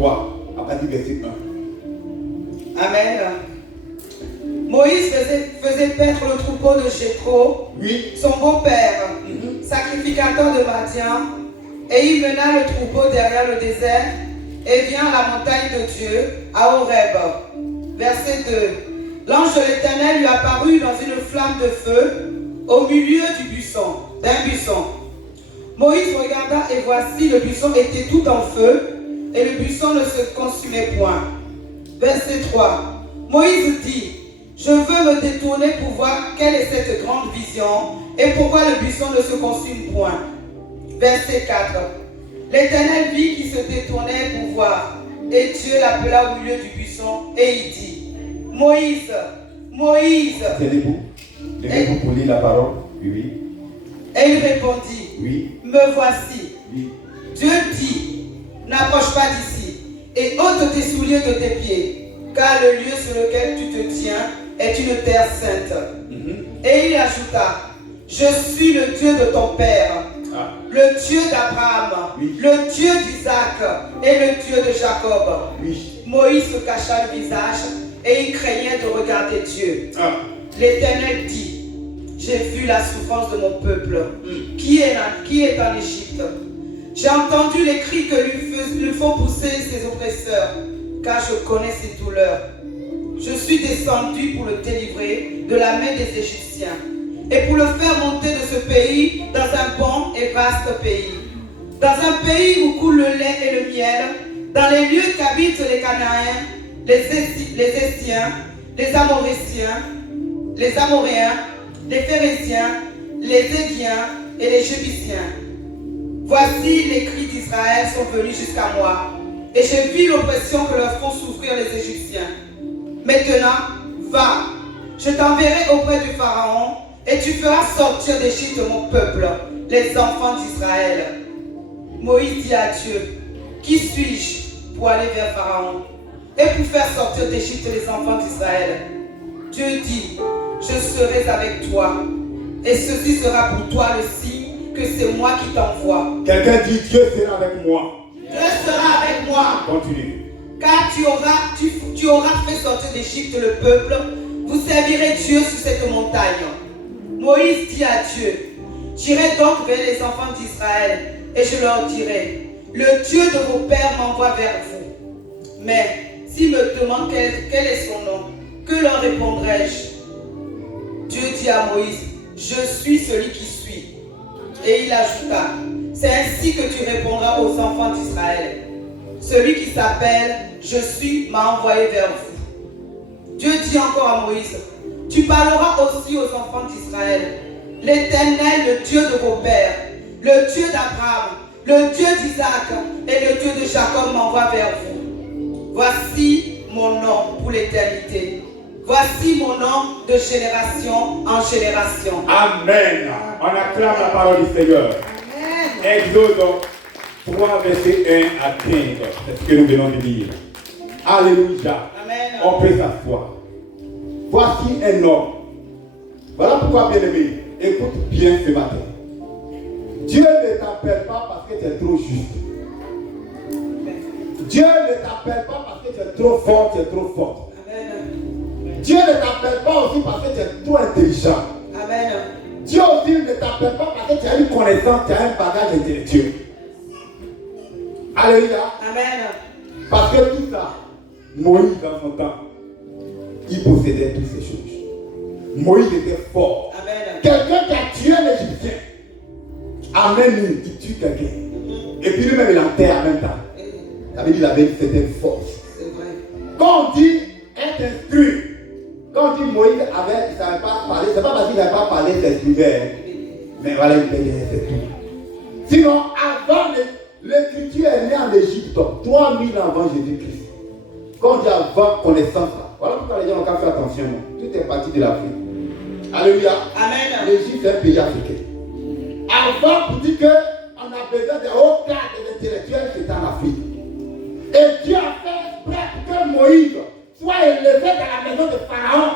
3, à partir du verset 1. Amen. Moïse faisait paître le troupeau de Jéthro, Oui. son beau-père, sacrificateur de Madian, et il mena le troupeau derrière le désert et vient à la montagne de Dieu, à Horeb. Verset 2. L'ange de l'Éternel lui apparut dans une flamme de feu au milieu d'un buisson. Moïse regarda et voici le buisson était tout en feu et le buisson ne se consumait point. Verset 3. Moïse dit: je veux me détourner pour voir quelle est cette grande vision et pourquoi le buisson ne se consume point. Verset 4. L'Éternel vit qu'il se détournait pour voir, et Dieu l'appela au milieu du buisson et il dit: Moïse, Moïse. C'est debout. Levez-vous pour lire la parole. Oui. Et il répondit: Oui. me voici. Oui. Dieu dit: n'approche pas d'ici et ôte tes souliers de tes pieds, car le lieu sur lequel tu te tiens est une terre sainte. Et il ajouta: je suis le Dieu de ton père, le Dieu d'Abraham, le Dieu d'Isaac et le Dieu de Jacob. Moïse se cacha le visage et il craignait de regarder Dieu. L'Éternel dit: j'ai vu la souffrance de mon peuple qui est en Égypte. J'ai entendu les cris que lui font pousser ses oppresseurs, car je connais ses douleurs. Je suis descendu pour le délivrer de la main des Égyptiens et pour le faire monter de ce pays dans un bon et vaste pays, dans un pays où coule le lait et le miel, dans les lieux qu'habitent les Cananéens, les Essiens, les Amoréciens, les Amoréens, les Phéréziens, les Éviens et les Jébusiens. Voici les cris d'Israël sont venus jusqu'à moi, et j'ai vu l'oppression que leur font souffrir les Égyptiens. Maintenant, va, je t'enverrai auprès du Pharaon, et tu feras sortir d'Égypte mon peuple, les enfants d'Israël. Moïse dit à Dieu: qui suis-je pour aller vers Pharaon et pour faire sortir d'Égypte les enfants d'Israël? Dieu dit: je serai avec toi, et ceci sera pour toi le signe que c'est moi qui t'envoie. Quelqu'un dit: Dieu sera avec moi. Dieu sera avec moi. Continue. Car tu auras fait sortir d'Égypte le peuple, vous servirez Dieu sur cette montagne. Moïse dit à Dieu: j'irai donc vers les enfants d'Israël, et je leur dirai: le Dieu de vos pères m'envoie vers vous. Mais s'ils me demandent quel est son nom, que leur répondrai-je? Dieu dit à Moïse: je suis celui qui suis. Et il ajouta: c'est ainsi que tu répondras aux enfants d'Israël. Celui qui s'appelle je suis m'a envoyé vers vous. Dieu dit encore à Moïse: tu parleras aussi aux enfants d'Israël. L'Éternel, le Dieu de vos pères, le Dieu d'Abraham, le Dieu d'Isaac et le Dieu de Jacob m'envoie vers vous. Voici mon nom pour l'éternité. Voici mon nom de génération en génération. Amen. On acclame la parole du Seigneur. Amen. Exode 3, verset 1 à 15. C'est ce que nous venons de lire. Alléluia. Amen. On peut s'asseoir. Voici un homme. Voilà pourquoi, bien-aimé, écoute bien ce matin. Dieu ne t'appelle pas parce que tu es trop juste. Dieu ne t'appelle pas parce que tu es trop fort, tu es trop forte. Dieu ne t'appelle pas aussi parce que tu es trop intelligent. Amen. Dieu aussi ne t'appelle pas parce que tu as une connaissance, tu as un bagage intellectuel. Alléluia. Amen. Parce que tout ça, Moïse dans son temps, il possédait toutes ces choses. Moïse était fort. Amen. Quelqu'un qui a tué l'Égyptien, Amen, il tue quelqu'un. Et puis lui-même il enterre en même temps. Ça veut dire qu'il avait une certaine force. C'est vrai. Quand on dit être instruit, quand on dit Moïse il ne savait pas parler, c'est pas parce qu'il n'avait pas parlé, s'exprimer. Mais voilà, il payait, c'est tout. Sinon, avant, l'écriture est née en Égypte, 3000 ans avant Jésus-Christ. Quand on dit avant connaissance, voilà pourquoi les gens ont qu'à faire attention. Tout est parti de l'Afrique. Alléluia. Amen. L'Égypte est un pays africain. Avant, pour dire qu'on a besoin de hauts cadres intellectuels, c'est en Afrique. Et Dieu a fait exprès que Moïse soit élevé dans la maison de Pharaon.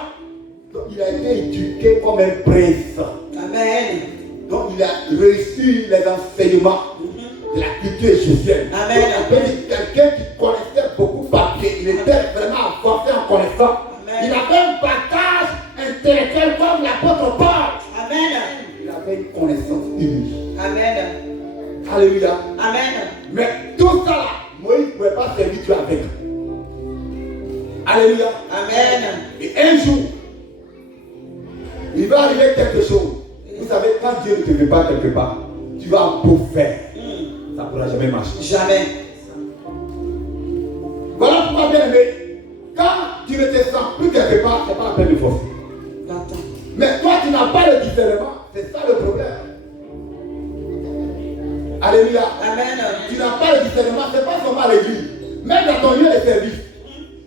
Donc il a été éduqué comme un prince. Amen. Donc il a reçu les enseignements de la culture égyptienne. Amen. Donc, on peut dire quelqu'un qui connaissait il était vraiment avancé en connaissance. Il avait un bagage intellectuel comme l'apôtre Paul. Amen. Il avait une connaissance unique. Amen. Alléluia. Amen. Mais tout ça là, Moïse ne pouvait pas servir Dieu avec. Alléluia. Amen. Et un jour, il va arriver quelque chose. Vous savez, quand Dieu ne te met pas quelque part, tu vas beau faire. Ça ne pourra jamais marcher. Jamais. Voilà pourquoi, bien aimé, quand tu ne te sens plus quelque part, ce n'est pas la peine de forcer. Mais toi, tu n'as pas le discernement. C'est ça le problème. Alléluia. Amen. Tu n'as pas le discernement, ce n'est pas seulement à l'église. Même dans ton lieu de service.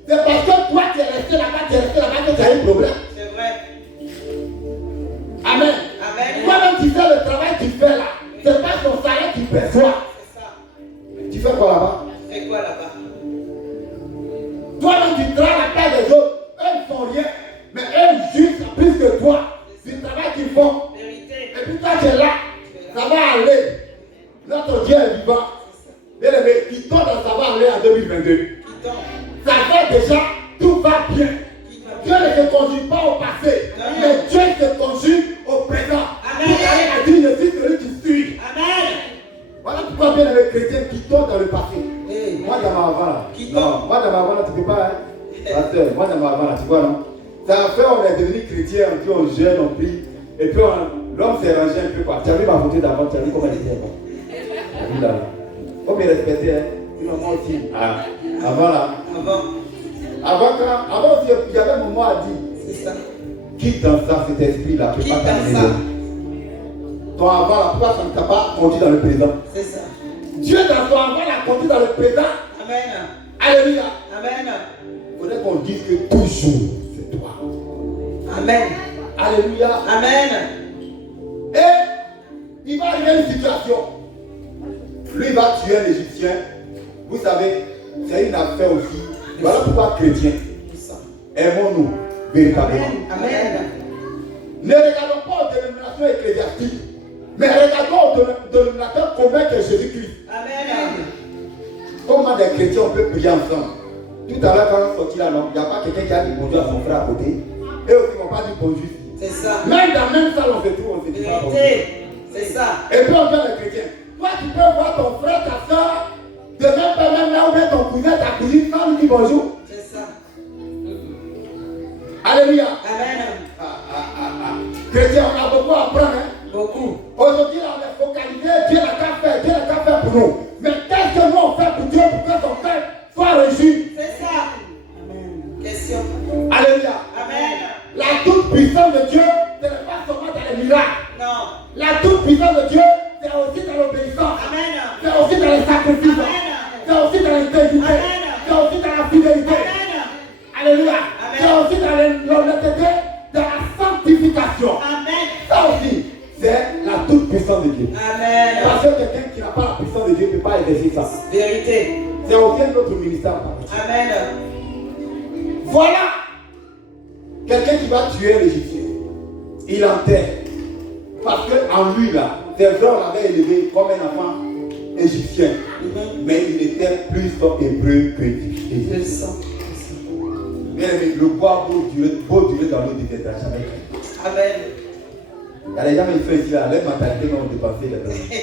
C'est parce que toi, tu es resté là-bas, que tu as un problème. C'est vrai. Amen. Amen. Toi-même, tu fais le travail que tu fais là. Ce n'est pas ton salaire qui perçoit. C'est ça. Tu fais quoi là-bas? Tu fais quoi là-bas? Toi-même, tu travailles à la place des autres. Eux ne font rien. Mais eux jugent plus que toi du travail qu'ils font. Vérité. Et puis toi, tu es là. Ça va aller. Notre Dieu est vivant. Bien aimé, qui tombe, ça va aller en 2022. Ça fait déjà, tout va bien. Dieu ne se conduit pas au passé, mais Dieu se conduit au présent. Amen. Il a dit, je suis celui qui suis. Amen. Voilà pourquoi bien les chrétiens qui tombent dans le passé. Hey. Moi dans ma avant là. Qui Non, tombe? moi dans ma avant là, tu peux pas. Hein? Pasteur, moi dans ma avant là, tu vois non? Ça a fait, on est devenu chrétien, puis on jeûne, on prie. Et puis l'homme s'est rangé un peu quoi. Tu as vu ma photo d'avant, tu as vu comment elle était avant. Tu as vu là. Comme il respectait, hein? Sinon moi aussi. Ah, avant là. Avant aussi, il y avait un moment à dire. C'est ça. Quitte dans ça, cet esprit là, tu peux Quitte pas dans t'amener ça. là. Ton avant là, pourquoi ça ne t'a pas conduit dans le présent? C'est ça. Dieu dans ton avant l'a conduit dans le présent. Amen. Alléluia. Amen. Il faudrait qu'on dise que toujours c'est toi. Amen. Alléluia. Amen. Et il va arriver une situation. Lui il va tuer un Égyptien. Vous savez, c'est une affaire aussi. Voilà pourquoi chrétiens, aimons-nous véritablement. Amen. Ne regardons pas aux dénominations ecclésiastiques, mais regardons aux dénominateurs communs que Jésus-Christ. Amen. Comment des chrétiens on peut prier ensemble? Tout à l'heure, quand on sortit là, il n'y a pas quelqu'un qui a dit bonjour à son frère à côté. Et aussi, ils ne vont pas dire bonjour. C'est ça. Même dans la même salle, on se trouve, on se dit pas bonjour. Vérité. C'est ça. Et puis on vient les chrétiens. Toi, tu peux voir ton frère, ta soeur, de même pas même là, ou bien ton cousin, ta cousine, sans lui dire bonjour. C'est ça. Alléluia. Amen. Chrétiens, on a beaucoup à apprendre. Hein? Beaucoup. Aujourd'hui, là, on est focalisé. Dieu n'a qu'à faire. Dieu n'a qu'à faire pour nous. Mais qu'est-ce que nous on fait pour Dieu pour que son frère soit réussi? C'est ça. Amen. Question. Alléluia. Amen. La toute puissance de Dieu, ce n'est pas seulement dans les miracles. Non. La toute puissance de Dieu, c'est aussi dans l'obéissance. Amen. C'est aussi dans les sacrifices. Amen. C'est aussi dans l'intégrité. Amen. C'est aussi dans la fidélité. Amen. Alléluia. Amen. C'est aussi dans l'honnêteté, dans la sanctification. Amen. Ça aussi, c'est la toute puissance de Dieu. Amen. Parce que quelqu'un qui n'a pas la puissance de Dieu ne peut pas exercer ça. Vérité. C'est aussi notre ministère. Amen. Voilà quelqu'un qui va tuer l'Égyptien. Il enterre. Parce qu'en lui, là, ses frères l'avaient élevé comme un enfant égyptien. Mais il était plus hébreu que égyptien. Le sang. Bien aimé, le bois beau durer dans l'eau ne viendra jamais. Amen. Il y a des gens qui font ici, là, leur mentalité vont dépenser les dents.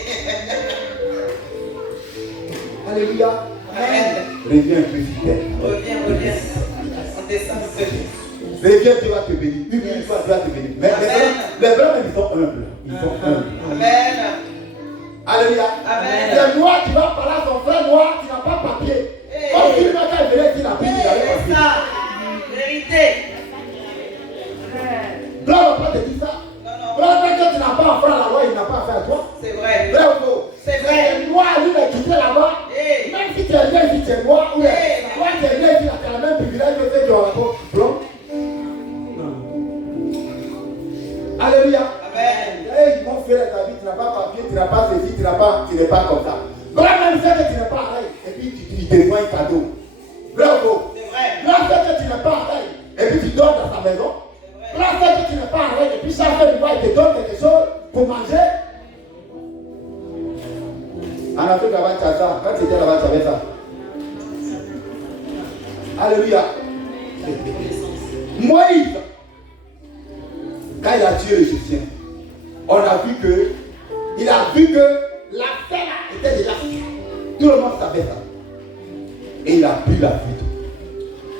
Alléluia. Amen. Reviens un peu sur terre. Reviens. On descend. Reviens, Dieu va te bénir. Humilie-toi, Dieu va te bénir. Mais les vrais, ils sont humbles. Ils sont humbles. Amen. Alléluia. Amen. C'est noir qui va parler à son frère noir qui n'a pas papier. Comme s'il n'a qu'à venir qu'il a pris, il a C'est papier. ça. Vérité. Blanc ne va pas te dire ça. Blanc, quand tu n'as pas affaire à la loi, il n'a pas affaire à toi. C'est vrai. Vrai ou faux? C'est vrai. C'est noir, lui, il est quitté là-bas. Hey. Même si tu es bien, si tu es noir, ou Hey. toi, tu es bien, tu as le même privilège que ceux qui ont la peau blanc. Alléluia. Amen. Hey, mon frère, ta vie, tu n'as pas papier, tu n'as pas ceci, tu n'es pas comme ça. Blanc, même fait que tu n'es pas pareil, et puis tu te vois un cadeau. Vrai ou faux? C'est vrai. Blanc fait que tu n'es pas pareil, et puis tu dors dans sa maison. Blanc fait que tu n'es pas pareil, et puis chaque fois, il te donne quelque chose pour manger. En Afrique, là-bas, tu as ça. Quand tu étais là-bas, tu avais ça. Alléluia. Moïse, quand il a tué l'Égyptien, on a vu que, il a vu que la terre était déjà faite. Tout le monde savait ça. Et il a pris la fuite.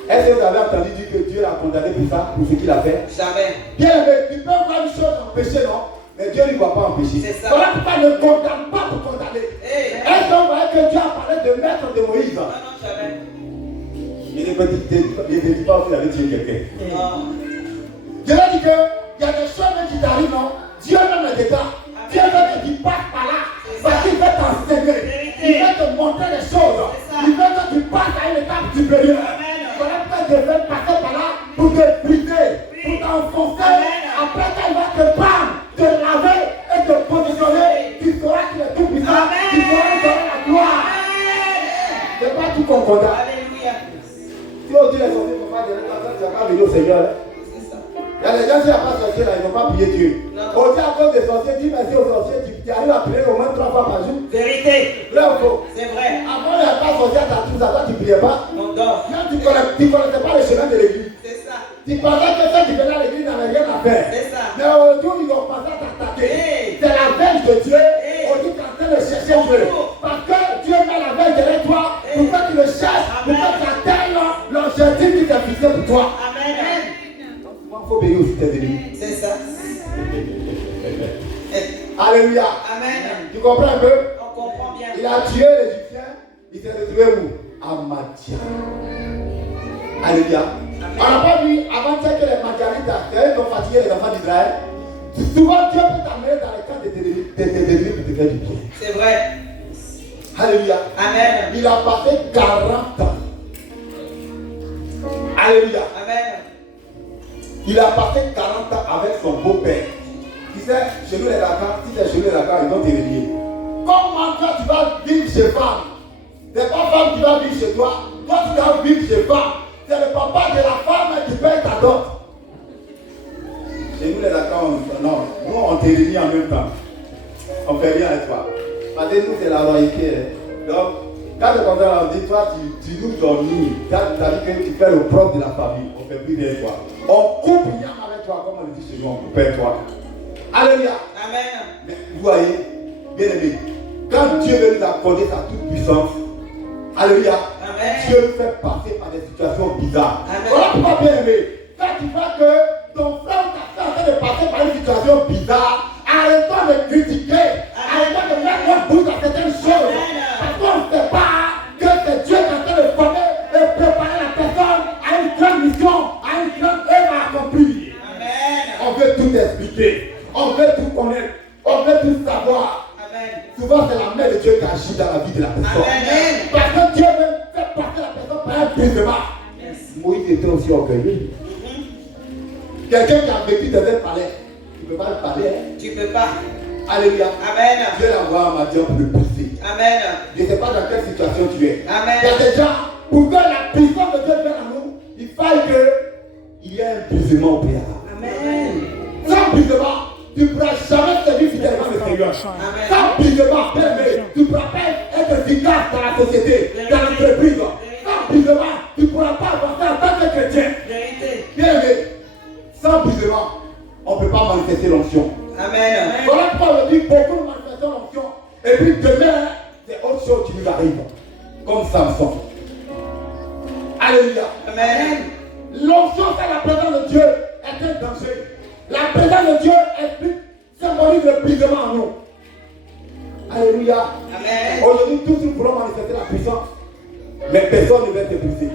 Est-ce que vous avez entendu dire que Dieu l'a condamné pour ça, pour ce qu'il a fait? Jamais. Bien aimé, tu peux voir une chose en péché, non? Mais Dieu ne va pas empêcher. C'est ça. Voilà pourquoi ne condamne pas pour condamner. Hey. Est-ce qu'on voit que Dieu a parlé de maître de Moïse? Non, jamais. Il ne dit pas qu'il avait tué quelqu'un. Non. Dieu a dit qu'il y a des choses qui t'arrivent, non? Dieu même les déclare. Dieu veut que tu passes par là. Parce qu'il veut t'enseigner. Il veut te montrer les choses. Il veut que tu passes à une étape supérieure. Voilà pourquoi Dieu veut passer par là pour te briser, pour t'enfoncer. Après, quand il va te prendre, te laver et te positionner, tu sauras qu'il est tout puissant. Tu sauras donner la gloire. C'est pas tout qu'on condamne. Alléluia. Si on dit les sorciers ne vont pas donner la gloire, tu vas pas venir au Seigneur. Il y a des gens qui n'ont pas sorcier là, ils ne vont pas prier Dieu. On dit à cause des sorciers, dis merci aux sorciers, tu arrives à prier au moins 3 fois par jour. Vérité. Vrai ou faux? C'est vrai. Avant, il n'y a pas sorcier à ta trousse, à toi tu ne priais pas. On dort. Même tu ne connaissais pas le chemin de l'église. C'est ça. Tu pensais que ceux qui venaient à l'église n'avaient rien à faire. C'est ça. Mais aujourd'hui, ils ont pensé à t'attaquer. Hey. C'est la veille de Dieu. Hey. On dit qu'en train de chercher Dieu. Parce que Dieu met la veille derrière toi. Hey. Pour que tu le cherches. Pour que tu atteignes l'objectif qui t'est fixé pour toi. Amen. Il faut obéir aussi tes ennemis. C'est ça. Alléluia. Amen. Tu comprends un peu? On comprend bien. Il a tué l'Égyptien. Il s'est retrouvé où? À Madian. Alléluia. On n'a pas vu avant-hier que les Madianites ont fatigué les enfants d'Israël. Souvent Dieu peut t'amener dans les camps de tes ennemis pour te faire du bien. C'est vrai. Alléluia. Amen. Il a passé 40 ans. Alléluia. Amen. Il a passé 40 ans avec son beau-père. Tu sais, chez nous les Dakar, si c'est chez nous les Dakar, ils vont te relier. Comment toi tu vas vivre chez femme? C'est pas femme qui va vivre chez toi. Toi tu vas vivre chez femme. C'est le papa de la femme qui paye ta dot. Chez nous les Dakar, non. Nous on te relie en même temps. On ne fait rien avec toi. Parce que nous c'est la royauté. Donc, quand le contraire on dit, toi tu nous donnes, tu as dit que tu fais le propre de la famille. On ne fait plus rien avec toi. On coupe rien avec toi, comme on le dit chez nous, on coupe avec toi. Alléluia. Amen. Mais vous voyez, bien aimé, quand Dieu veut nous accorder sa toute puissance, alléluia, Amen. Dieu nous fait passer par des situations bizarres. Amen. Voilà pourquoi, bien aimé, quand tu vois que ton frère ou ta soeur est en train de passer par une situation bizarre, arrêtons de critiquer, arrêtons de mettre notre bouche dans certaines choses. Parce qu'on ne sait pas que c'est Dieu qui est en train de former et préparer la personne à une grande mission, à une grande œuvre à accomplir. Amen. On veut tout expliquer, on veut tout connaître, on veut tout savoir. Amen. Souvent, c'est la main de Dieu qui agit dans la vie de la personne. Amen. Parce que Dieu même fait passer la personne par un brisement. Yes. Moïse était aussi orgueilleux. Quelqu'un qui a vécu dans un palais, tu ne peux pas le parler. Hein? Tu peux pas. Alléluia. Amen. Dieu l'a envoyé à Madian pour le briser. Amen. Je ne sais pas dans quelle situation tu es. Amen. Il y a des gens, pour que la puissance de Dieu vienne à nous, il faille qu'il y ait un brisement au préalable. Amen. Sans brisement, tu ne pourras jamais servir fidèlement le Seigneur. Amen. Sans brisement, bien aimé, tu ne pourras pas être efficace dans la société, dans l'entreprise. Sans brisement, tu ne pourras pas avancer en tant que chrétien. Vérité. Bien aimé, sans brisement, on ne peut pas manifester l'onction. Amen. Voilà pourquoi on dit beaucoup de manifestations l'onction. Et puis demain, c'est autre chose qui nous arrive. Comme Samson. Alléluia. Amen. L'onction, c'est la présence de Dieu est un danger. La présence de Dieu explique, symbolise le brisement en nous. Alléluia. Amen. Aujourd'hui, tous nous pourrons manifester la puissance, mais personne ne va être brisé.